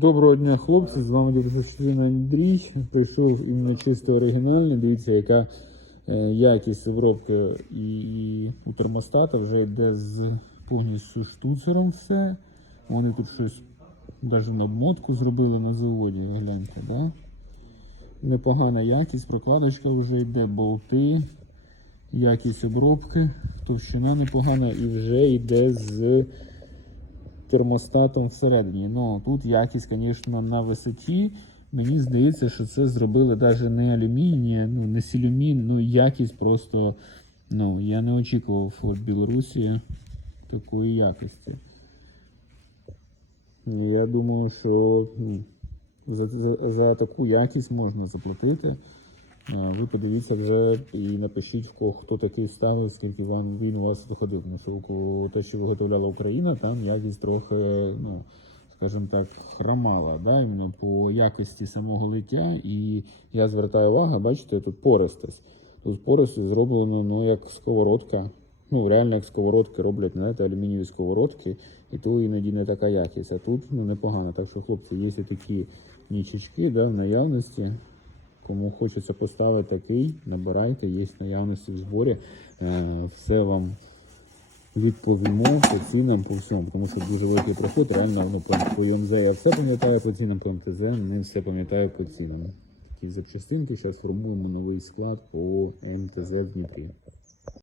Доброго дня, хлопці! З вами Дідусь Андрій. Прийшов іменно чисто оригінальний. Дивіться, яка е, якість обробки і, і у термостата вже йде з повністю штуцером все. Вони тут щось навіть на обмотку зробили на заводі. Гляньте, да? Непогана якість, прокладочка вже йде, болти, якість обробки, товщина непогана і вже йде з термостатом всередині. Ну, тут якість, звісно, на висоті. Мені здається, що це зробили навіть не алюміній, ну, не сілюмін, ну якість просто. Ну, я не очікував від Білорусі такої якості. Я думаю, що ну, за, за, за таку якість можна заплатити. Ви подивіться вже і напишіть, в кого хто такий ставив, скільки вам він у вас виходив. Тому що те, що виготовляла Україна, там якість трохи, ну, скажімо так, хромала, да, іменно по якості самого лиття. І я звертаю увагу, бачите, тут пористос. Тут пористос зроблено ну, як сковородка. Ну, реально як сковородки роблять, знаєте, алюмінієві сковородки, і то іноді не така якість. А тут ну, непогано. Так що, хлопці, є такі нічечки да, в наявності. Кому хочеться поставити такий, набирайте, є наявності в зборі. Е, Все вам відповімо по цінам, по всьому, тому що дуже великий проход. Реально ну, по ЮМЗ я все пам'ятаю по цінам, по МТЗ не все пам'ятаю по цінам. Такі запчастинки. Зараз формуємо новий склад по МТЗ в Дніпрі.